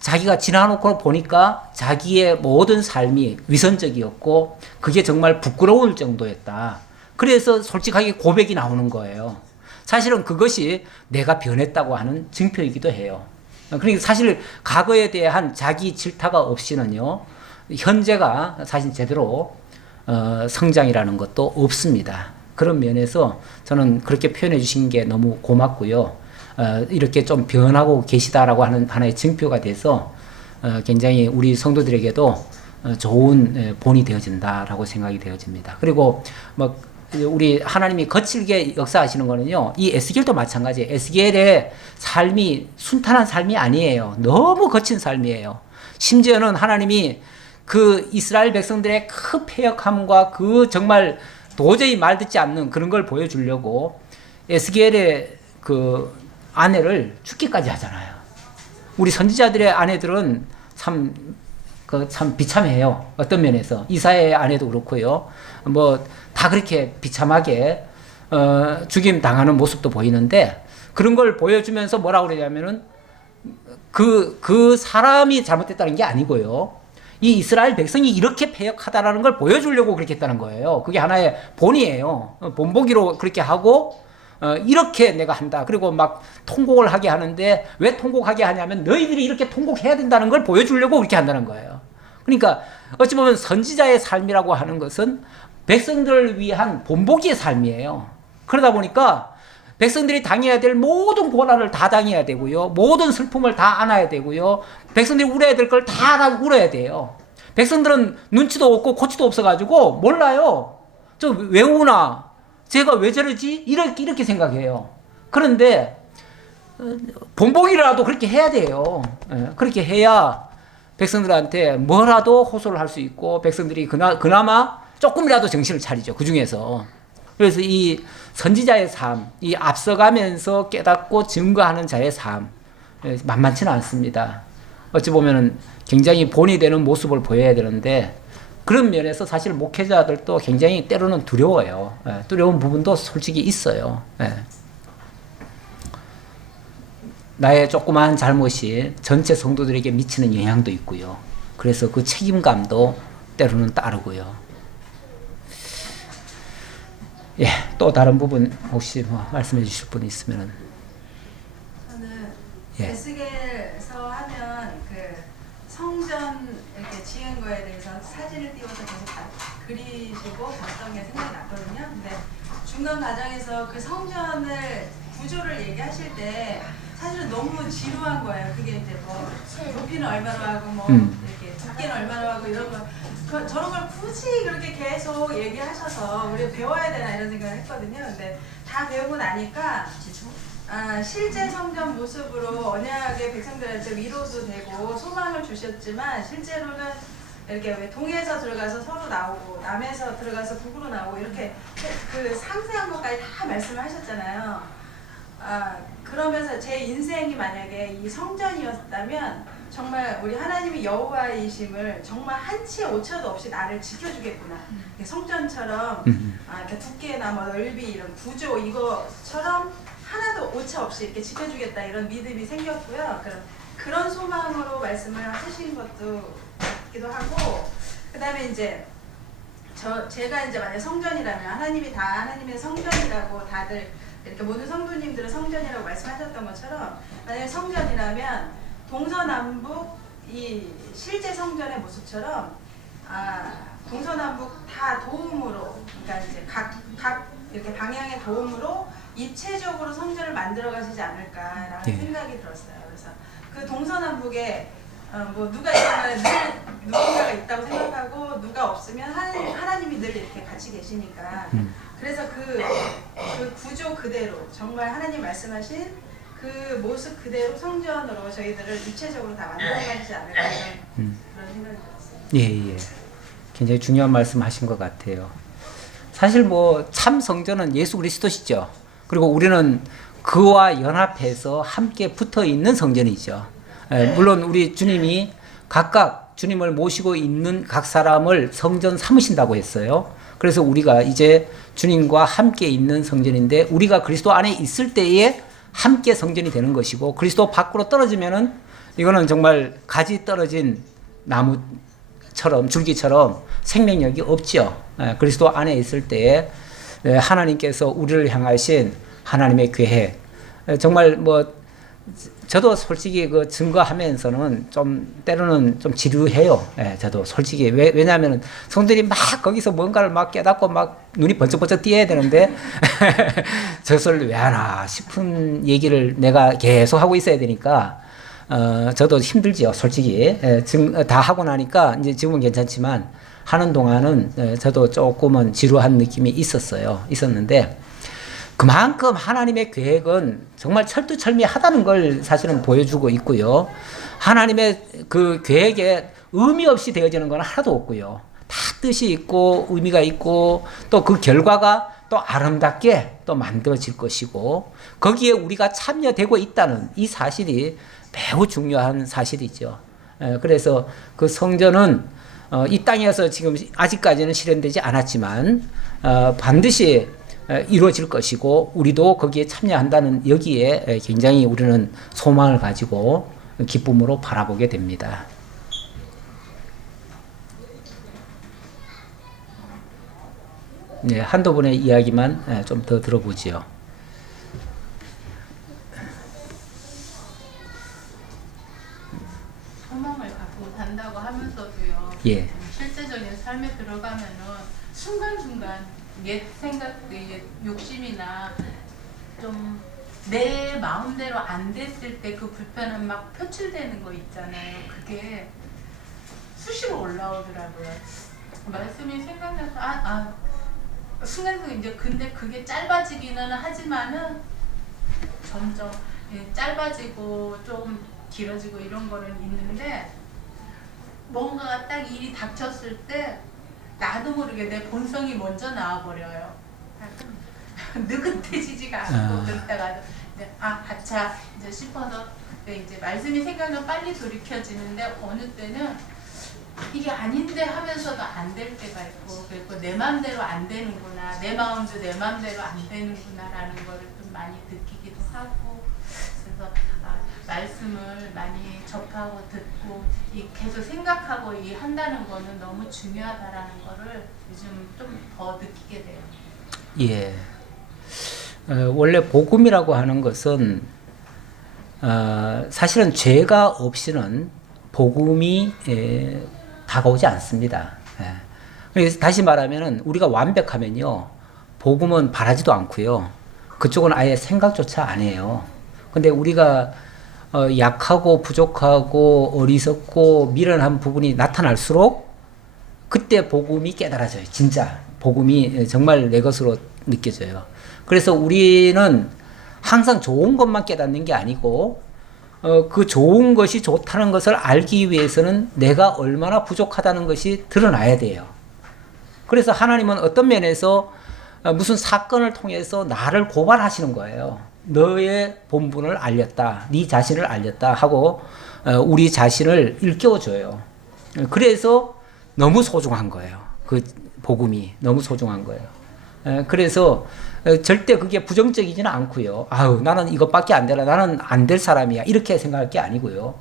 자기가 지나놓고 보니까 자기의 모든 삶이 위선적이었고 그게 정말 부끄러울 정도였다. 그래서 솔직하게 고백이 나오는 거예요. 사실은 그것이 내가 변했다고 하는 증표이기도 해요. 그러니까 사실 과거에 대한 자기 질타가 없이는요 현재가 사실 제대로 성장이라는 것도 없습니다. 그런 면에서 저는 그렇게 표현해 주신 게 너무 고맙고요. 이렇게 좀 변하고 계시다라고 하는 하나의 증표가 돼서 굉장히 우리 성도들에게도 좋은 본이 되어진다라고 생각이 되어집니다. 그리고 뭐 우리 하나님이 거칠게 역사하시는 거는요, 이 에스겔도 마찬가지예요. 에스겔의 삶이 순탄한 삶이 아니에요. 너무 거친 삶이에요. 심지어는 하나님이 그 이스라엘 백성들의 큰 패역함과 그 정말 도저히 말 듣지 않는 그런 걸 보여주려고 에스겔의 그 아내를 죽기까지 하잖아요. 우리 선지자들의 아내들은 참 그 참 비참해요. 어떤 면에서 이사야 안에도 그렇고요. 뭐 다 그렇게 비참하게 죽임 당하는 모습도 보이는데 그런 걸 보여주면서 뭐라고 그러냐면은 그 사람이 잘못됐다는 게 아니고요. 이 이스라엘 백성이 이렇게 패역하다라는 걸 보여주려고 그렇게 했다는 거예요. 그게 하나의 본이에요. 본보기로 그렇게 하고 이렇게 내가 한다. 그리고 막 통곡을 하게 하는데 왜 통곡하게 하냐면 너희들이 이렇게 통곡해야 된다는 걸 보여주려고 그렇게 한다는 거예요. 그러니까 어찌 보면 선지자의 삶이라고 하는 것은 백성들을 위한 본보기의 삶이에요. 그러다 보니까 백성들이 당해야 될 모든 고난을 다 당해야 되고요. 모든 슬픔을 다 안아야 되고요. 백성들이 울어야 될 걸 다 울어야 돼요. 백성들은 눈치도 없고 코치도 없어가지고 몰라요. 저 왜 우나? 제가 왜 저러지? 이렇게 생각해요. 그런데 본보기라도 그렇게 해야 돼요. 그렇게 해야 백성들한테 뭐라도 호소를 할 수 있고 백성들이 그나마 조금이라도 정신을 차리죠. 그 중에서. 그래서 이 선지자의 삶, 이 앞서가면서 깨닫고 증거하는 자의 삶, 만만치는 않습니다. 어찌 보면은 굉장히 본이 되는 모습을 보여야 되는데 그런 면에서 사실 목회자들도 굉장히 때로는 두려워요. 두려운 부분도 솔직히 있어요. 나의 조그마한 잘못이 전체 성도들에게 미치는 영향도 있고요. 그래서 그 책임감도 때로는 따르고요. 예, 또 다른 부분 혹시 뭐 말씀해 주실 분 있으면은. 저는 예. 에스겔에서 하면 그 성전 이렇게 지은 거에 대해서 사진을 띄워서 계속 그리시고 봤던 게 생각이 났거든요. 근데 중간 과정에서 그 성전을 구조를 얘기하실 때 사실은 너무 지루한 거예요. 그게 이제 뭐 높이는 얼마로 하고 뭐 이렇게 두께는 얼마로 하고 이런 거 저런 걸 굳이 그렇게 계속 얘기하셔서 우리가 배워야 되나 이런 생각을 했거든요. 근데 다 배우고 나니까 실제 성전 모습으로 언약의 백성들한테 위로도 되고 소망을 주셨지만 실제로는 이렇게 왜 동에서 들어가서 서로 나오고 남에서 들어가서 북으로 나오고 이렇게 그 상세한 것까지 다 말씀을 하셨잖아요. 그러면서 제 인생이 만약에 이 성전이었다면 정말 우리 하나님이 여호와이심을 정말 한치의 오차도 없이 나를 지켜주겠구나. 성전처럼 이렇게 두께나 뭐 넓이 이런 구조 이거처럼 하나도 오차 없이 이렇게 지켜주겠다 이런 믿음이 생겼고요. 그런 소망으로 말씀을 하신 것도 같기도 하고 그 다음에 이제 제가 이제 만약 성전이라면 하나님이 다 하나님의 성전이라고 다들 이렇게 모든 성도님들은 성전이라고 말씀하셨던 것처럼 만약에 성전이라면 동서남북 이 실제 성전의 모습처럼 동서남북 다 도움으로 그러니까 이제 각 이렇게 방향의 도움으로 입체적으로 성전을 만들어 가시지 않을까라는 생각이 들었어요. 그래서 그 동서남북에 뭐 누가 있으면 늘 누군가가 있다고 생각하고 누가 없으면 하나님이 늘 이렇게 같이 계시니까 그래서 그 구조 그대로 정말 하나님 말씀하신 그 모습 그대로 성전으로 저희들을 입체적으로 다 만들어가시지 않을까 그런 생각이 들었어요. 예. 굉장히 중요한 말씀하신 것 같아요. 사실 뭐 참 성전은 예수 그리스도시죠. 그리고 우리는 그와 연합해서 함께 붙어 있는 성전이죠. 물론 우리 주님이 각각 주님을 모시고 있는 각 사람을 성전 삼으신다고 했어요. 그래서 우리가 이제 주님과 함께 있는 성전인데 우리가 그리스도 안에 있을 때에 함께 성전이 되는 것이고 그리스도 밖으로 떨어지면은 이거는 정말 가지 떨어진 나무처럼 줄기처럼 생명력이 없죠. 그리스도 안에 있을 때에 하나님께서 우리를 향하신 하나님의 계획 정말 뭐 저도 솔직히 그 증거하면서는 좀 때로는 좀 지루해요. 저도 솔직히 왜냐하면 성도들이 막 거기서 뭔가를 막 깨닫고 막 눈이 번쩍번쩍 띄어야 되는데 저것을 왜 하나 싶은 얘기를 내가 계속 하고 있어야 되니까 저도 힘들지요. 솔직히 다 하고 나니까 이제 지금은 괜찮지만 하는 동안은 저도 조금은 지루한 느낌이 있었는데. 그만큼 하나님의 계획은 정말 철두철미하다는 걸 사실은 보여주고 있고요. 하나님의 그 계획에 의미 없이 되어지는 건 하나도 없고요. 다 뜻이 있고 의미가 있고 또 그 결과가 또 아름답게 또 만들어질 것이고 거기에 우리가 참여되고 있다는 이 사실이 매우 중요한 사실이죠. 그래서 그 성전은 이 땅에서 지금 아직까지는 실현되지 않았지만 반드시 이루어질 것이고 우리도 거기에 참여한다는 여기에 굉장히 우리는 소망을 가지고 기쁨으로 바라보게 됩니다. 네, 한두 분의 이야기만 좀 더 들어보지요. 소망을 갖고 산다고 하면서도요. 예. 실제적인 삶에 들어가면은 순간순간 옛 생각들, 옛 욕심이나 좀 내 마음대로 안 됐을 때 그 불편함 막 표출되는 거 있잖아요. 그게 수시로 올라오더라고요. 말씀이 생각나서 순간순간 이제 근데 그게 짧아지기는 하지만은 점점 짧아지고 좀 길어지고 이런 거는 있는데 뭔가가 딱 일이 닥쳤을 때 나도 모르게 내 본성이 먼저 나와버려요. 느긋해지지가 않고 그러다가도 이제 가차 이제 싶어서 그때 이제 말씀이 생각나면 빨리 돌이켜지는데 어느 때는 이게 아닌데 하면서도 안 될 때가 있고 그리고 내 마음대로 안 되는구나 내 마음도 내 마음대로 안 되는구나라는 거를 좀 많이 느끼기도 하고 그래서 말씀을 많이 접하고 듣고 계속 생각하고 한다는 거는 너무 중요하다라는 거를 요즘 좀 더 느끼게 돼요. 예. 원래 복음이라고 하는 것은 사실은 죄가 없이는 복음이 다가오지 않습니다. 그래서 다시 말하면은 우리가 완벽하면요 복음은 바라지도 않고요 그쪽은 아예 생각조차 안 해요. 근데 우리가 약하고 부족하고 어리석고 미련한 부분이 나타날수록 그때 복음이 깨달아져요. 진짜 복음이 정말 내 것으로 느껴져요. 그래서 우리는 항상 좋은 것만 깨닫는 게 아니고 그 좋은 것이 좋다는 것을 알기 위해서는 내가 얼마나 부족하다는 것이 드러나야 돼요. 그래서 하나님은 어떤 면에서 무슨 사건을 통해서 나를 고발하시는 거예요. 너의 본분을 알렸다. 네 자신을 알렸다 하고 우리 자신을 일깨워줘요. 그래서 너무 소중한 거예요. 그 복음이 너무 소중한 거예요. 그래서 절대 그게 부정적이지는 않고요. 아유 나는 이것밖에 안 되라. 나는 안 될 사람이야. 이렇게 생각할 게 아니고요.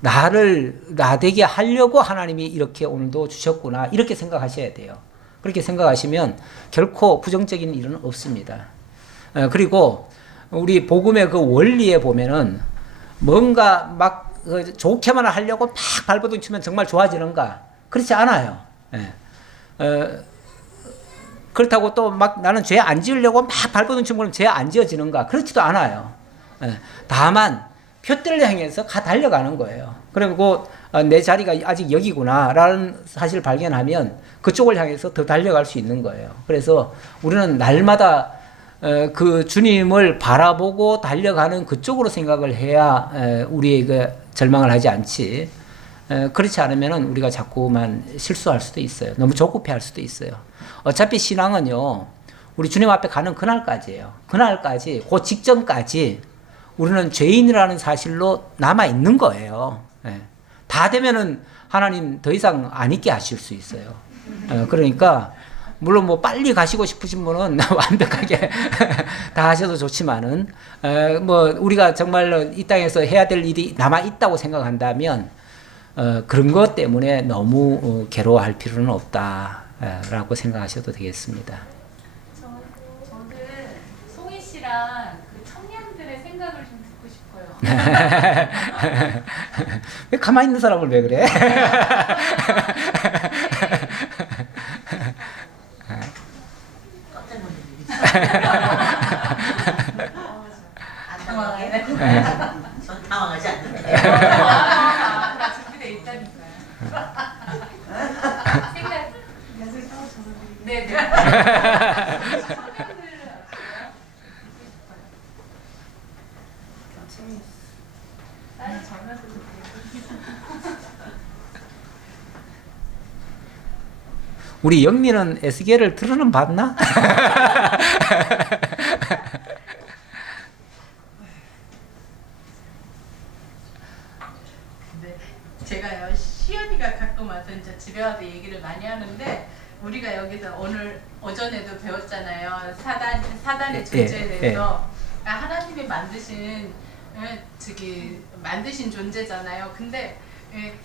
나를 나되게 하려고 하나님이 이렇게 오늘도 주셨구나. 이렇게 생각하셔야 돼요. 그렇게 생각하시면 결코 부정적인 일은 없습니다. 그리고 우리 복음의 그 원리에 보면은 뭔가 막 좋게만 하려고 막 발버둥 치면 정말 좋아지는가? 그렇지 않아요. 그렇다고 또 막 나는 죄 안 지으려고 막 발버둥 치면 죄 안 지어지는가? 그렇지도 않아요. 다만 표대를 향해서 달려가는 거예요. 그리고 내 자리가 아직 여기구나라는 사실을 발견하면 그쪽을 향해서 더 달려갈 수 있는 거예요. 그래서 우리는 날마다 그 주님을 바라보고 달려가는 그쪽으로 생각을 해야 우리에게 절망을 하지 않지. 그렇지 않으면 우리가 자꾸만 실수할 수도 있어요. 너무 조급해할 수도 있어요. 어차피 신앙은요, 우리 주님 앞에 가는 그날까지예요. 그날까지, 그 직전까지 우리는 죄인이라는 사실로 남아 있는 거예요. 다 되면은 하나님 더 이상 안 있게 하실 수 있어요. 그러니까 물론 뭐 빨리 가시고 싶으신 분은 완벽하게 다 하셔도 좋지만은 뭐 우리가 정말로 이 땅에서 해야 될 일이 남아 있다고 생각한다면 그런 것 때문에 너무 괴로워할 필요는 없다라고 생각하셔도 되겠습니다. 저는 송희 씨랑 그 청년들의 생각을 좀 듣고 싶어요. 왜 가만히 있는 사람을 왜 그래? 안 당황해? 전 당황하지 않는데. 다 준비돼 있다니까요. 생각. 네네. 우리 영미는 에스겔을 들어는 봤나? 제가요 시연이가 가끔 와서 이제 집에 와서 얘기를 많이 하는데 우리가 여기서 오늘 오전에도 배웠잖아요. 사단의 존재에 대해서 그러니까 하나님이 만드신 존재잖아요. 근데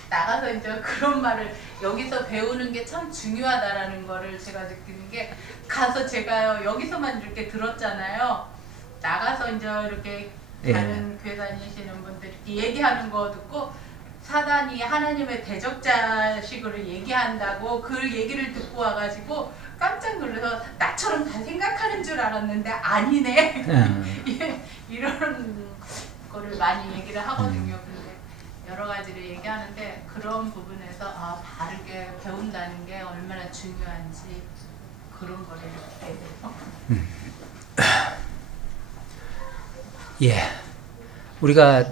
나가서 이제 그런 말을 여기서 배우는 게 참 중요하다라는 거를 제가 느끼는 게 가서 제가요 여기서만 이렇게 들었잖아요. 나가서 이제 이렇게 다른 교회 다니시는 분들이 이렇게 얘기하는 거 듣고 사단이 하나님의 대적자식으로 얘기한다고 그 얘기를 듣고 와가지고 깜짝 놀라서 나처럼 다 생각하는 줄 알았는데 아니네. 이런 거를 많이 얘기를 하거든요. 근데 여러 가지를 얘기하는데 그런 부분에서 바르게 배운다는 게 얼마나 중요한지 그런 거를 배워요. 예, 우리가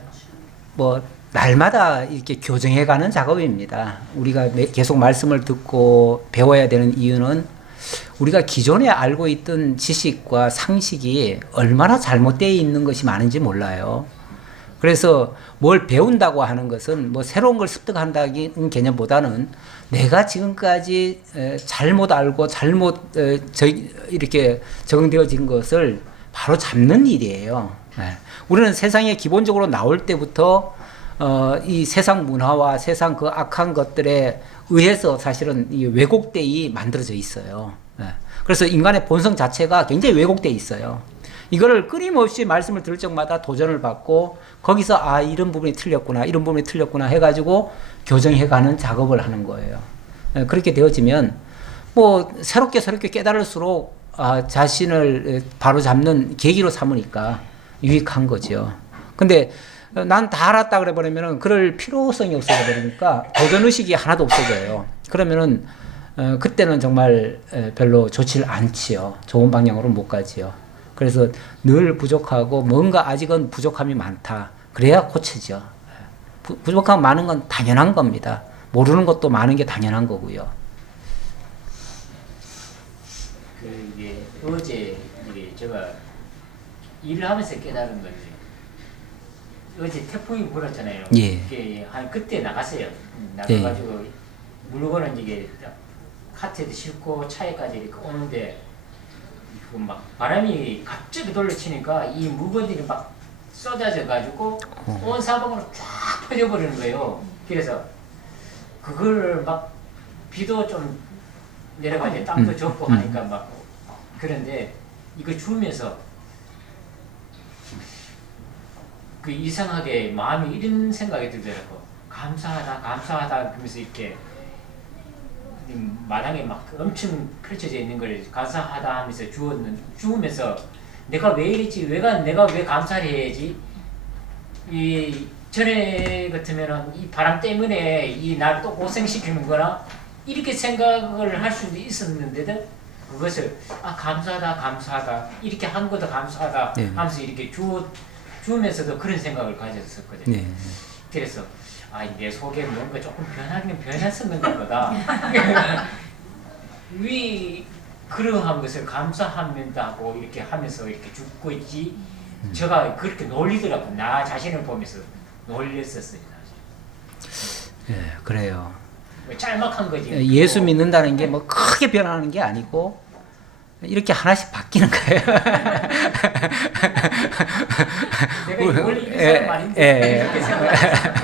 뭐 날마다 이렇게 교정해가는 작업입니다. 우리가 계속 말씀을 듣고 배워야 되는 이유는 우리가 기존에 알고 있던 지식과 상식이 얼마나 잘못되어 있는 것이 많은지 몰라요. 그래서 뭘 배운다고 하는 것은 뭐 새로운 걸 습득한다는 개념보다는 내가 지금까지 잘못 알고 이렇게 적응되어진 것을 바로 잡는 일이에요. 우리는 세상에 기본적으로 나올 때부터 이 세상 문화와 세상 그 악한 것들에 의해서 사실은 이 왜곡되이 만들어져 있어요. 그래서 인간의 본성 자체가 굉장히 왜곡되어 있어요. 이거를 끊임없이 말씀을 들을 적마다 도전을 받고 거기서 이런 부분이 틀렸구나 이런 부분이 틀렸구나 해가지고 교정해가는 작업을 하는 거예요. 그렇게 되어지면 뭐 새롭게 깨달을수록 자신을 바로잡는 계기로 삼으니까 유익한 거죠. 근데 난 다 알았다 그래 버리면은 그럴 필요성이 없어져 버리니까 도전 의식이 하나도 없어져요. 그러면은 그때는 정말 별로 좋질 않지요. 좋은 방향으로 못 가지요. 그래서 늘 부족하고 뭔가 아직은 부족함이 많다. 그래야 고쳐져. 부족함 많은 건 당연한 겁니다. 모르는 것도 많은 게 당연한 거고요. 이게 어제 제가 일을 하면서 깨달은 건데 어제 태풍이 불었잖아요. 예. 이게 한 그때 나갔어요. 나가가지고 물건을 이게 카트에도 싣고 차에까지 이렇게 오는데 막 바람이 갑자기 돌려치니까 이 물건들이 막 쏟아져가지고 온 사방으로 쫙 퍼져버리는 거예요. 그래서 그걸 막 비도 좀 내려가지 땅도 젖고 하니까 막 그런데 이거 주면서 그 이상하게 마음이 이런 생각이 들더라고. 감사하다 그러면서 이렇게 마당에 막 엄청 펼쳐져 있는 걸 감사하다 하면서 주우면서 내가 왜 이랬지? 내가 왜 감사를 해야지? 이 전에 같으면은 이 바람 때문에 이 날 또 고생시키는 거나 이렇게 생각을 할 수도 있었는데도 그것을 감사하다 이렇게 한 것도 감사하다 하면서 이렇게 주우면서도 그런 생각을 가졌었거든요. 그래서 내 속에 뭔가 조금 변하긴 변했었는가 보다. 왜 그러한 것을 감사한다고 이렇게 하면서 이렇게 죽고 있지? 제가 그렇게 놀리더라고. 나 자신을 보면서 놀렸었어요. 그래요. 짤막한 거지. 예수 믿는다는 게 뭐 크게 변하는 게 아니고 이렇게 하나씩 바뀌는 거예요. 내가 원래 이 사람 아닌데 이렇게 생각했어.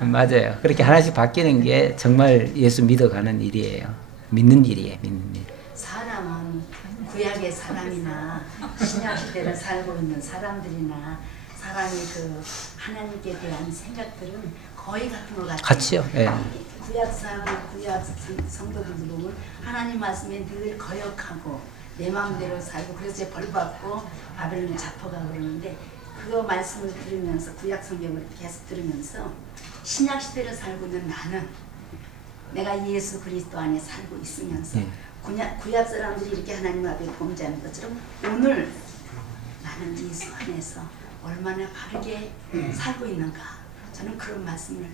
맞아요. 그렇게 하나씩 바뀌는 게 정말 예수 믿어가는 일이에요. 믿는 일이에요. 믿는 일. 사람은 구약의 사람이나 신약 시대를 살고 있는 사람들이나 사람이 그 하나님께 대한 생각들은 거의 같은 것 같아요. 같이요. 구약 성도들도 보면 하나님 말씀에 늘 거역하고 내 마음대로 살고 그래서 벌 받고 바벨론에 잡혀가고 그러는데 그 말씀을 들으면서 구약 성경을 계속 들으면서 신약 시대를 살고 있는 나는 내가 예수 그리스도 안에 살고 있으면서 구약 사람들이 이렇게 하나님 앞에 범죄하는 것처럼 오늘 나는 예수 안에서 얼마나 바르게 살고 있는가 저는 그런 말씀을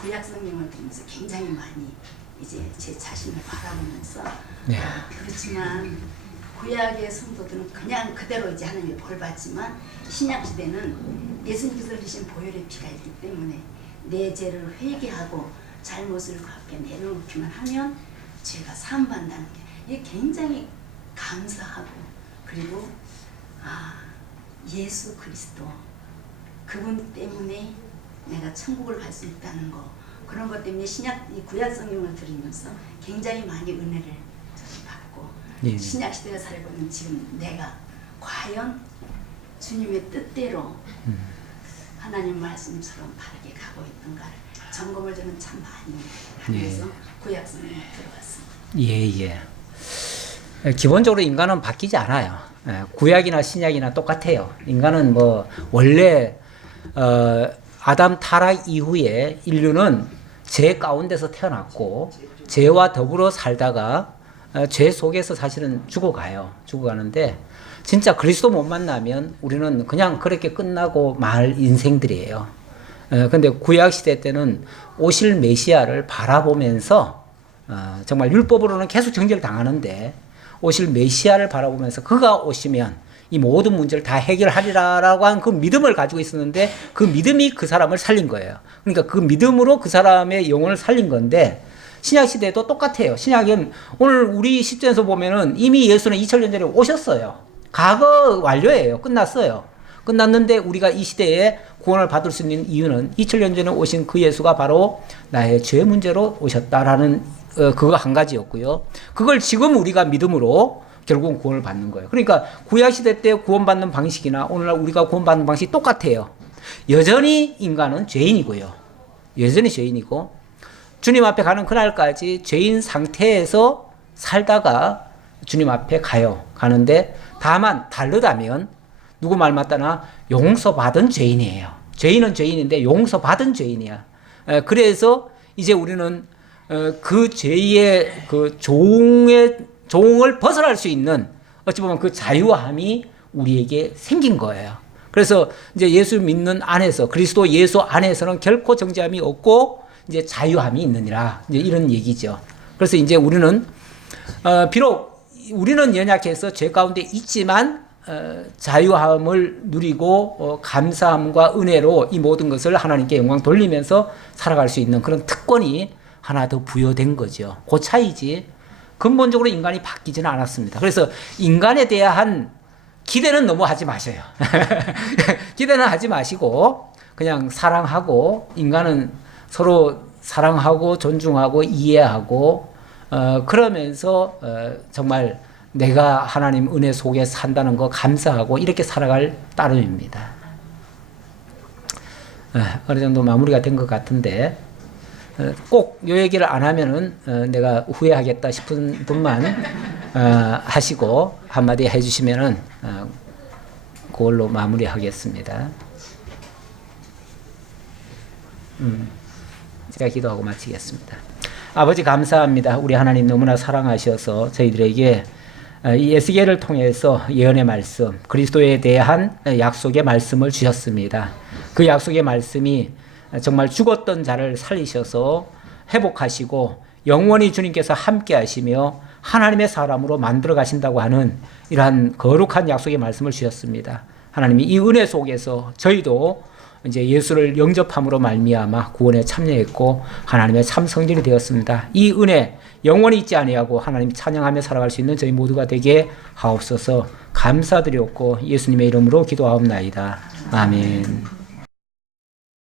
구약 성경을 들으면서 굉장히 많이 이제 제 자신을 바라보면서 그렇지만 구약의 성도들은 그냥 그대로 이제 하나님의 벌 받지만 신약 시대는 예수님께서 흘리신 보혈의 피가 있기 때문에 내 죄를 회개하고 잘못을 갚게 내려놓기만 하면 죄가 사함받는다는 게 이게 굉장히 감사하고 그리고 예수 그리스도 그분 때문에 내가 천국을 갈 수 있다는 거 그런 것 때문에 이 구약 성경을 들으면서 굉장히 많이 은혜를 받고 예. 신약 시대에 살고 있는 지금 내가 과연 주님의 뜻대로 하나님 말씀처럼 바르게 가고 있는가를 점검을 저는 참 많이 하면서 구약 성경에 들어갔습니다. 예. 기본적으로 인간은 바뀌지 않아요. 구약이나 신약이나 똑같아요. 인간은 뭐 원래 아담 타락 이후에 인류는 죄 가운데서 태어났고 죄와 더불어 살다가 죄 속에서 사실은 죽어가는데 진짜 그리스도 못 만나면 우리는 그냥 그렇게 끝나고 말 인생들이에요. 근데 구약 시대 때는 오실 메시아를 바라보면서 정말 율법으로는 계속 정죄를 당하는데 오실 메시아를 바라보면서 그가 오시면 이 모든 문제를 다 해결하리라라고 한 그 믿음을 가지고 있었는데 그 믿음이 그 사람을 살린 거예요. 그러니까 그 믿음으로 그 사람의 영혼을 살린 건데 신약 시대도 똑같아요. 신약은 오늘 우리 시점에서 보면은 이미 예수는 2000년 전에 오셨어요. 과거 완료예요. 끝났어요. 끝났는데 우리가 이 시대에 구원을 받을 수 있는 이유는 2000년 전에 오신 그 예수가 바로 나의 죄 문제로 오셨다라는 그거 한 가지였고요. 그걸 지금 우리가 믿음으로 결국은 구원을 받는 거예요. 그러니까 구약시대 때 구원받는 방식이나 오늘날 우리가 구원받는 방식이 똑같아요. 여전히 인간은 죄인이고요. 여전히 죄인이고 주님 앞에 가는 그날까지 죄인 상태에서 살다가 주님 앞에 가는데 다만 다르다면 누구 말 맞다나 용서받은 죄인이에요. 죄인은 죄인인데 용서받은 죄인이야. 그래서 이제 우리는 그 죄의 그 종을 벗어날 수 있는 어찌 보면 그 자유함이 우리에게 생긴 거예요. 그래서 이제 예수 믿는 안에서 그리스도 예수 안에서는 결코 정죄함이 없고 이제 자유함이 있느니라 이제 이런 얘기죠. 그래서 이제 우리는 비록 우리는 연약해서 죄 가운데 있지만 자유함을 누리고 감사함과 은혜로 이 모든 것을 하나님께 영광 돌리면서 살아갈 수 있는 그런 특권이 하나 더 부여된 거죠. 그 차이지 근본적으로 인간이 바뀌지는 않았습니다. 그래서 인간에 대한 기대는 너무 하지 마세요. 기대는 하지 마시고 그냥 사랑하고 인간은 서로 사랑하고 존중하고 이해하고 그러면서 정말 내가 하나님 은혜 속에 산다는 거 감사하고 이렇게 살아갈 따름입니다. 어느 정도 마무리가 된 것 같은데 꼭 이 얘기를 안 하면은 내가 후회하겠다 싶은 분만 하시고 한마디 해주시면은 그걸로 마무리하겠습니다. 제가 기도하고 마치겠습니다. 아버지 감사합니다. 우리 하나님 너무나 사랑하셔서 저희들에게 이 에스겔을 통해서 예언의 말씀, 그리스도에 대한 약속의 말씀을 주셨습니다. 그 약속의 말씀이 정말 죽었던 자를 살리셔서 회복하시고 영원히 주님께서 함께 하시며 하나님의 사람으로 만들어 가신다고 하는 이러한 거룩한 약속의 말씀을 주셨습니다. 하나님이 이 은혜 속에서 저희도 이제 예수를 영접함으로 말미암아 구원에 참여했고 하나님의 참 성전이 되었습니다. 이 은혜 영원히 잊지 아니하고 하나님 찬양하며 살아갈 수 있는 저희 모두가 되게 하옵소서. 감사드렸고 예수님의 이름으로 기도하옵나이다. 아멘.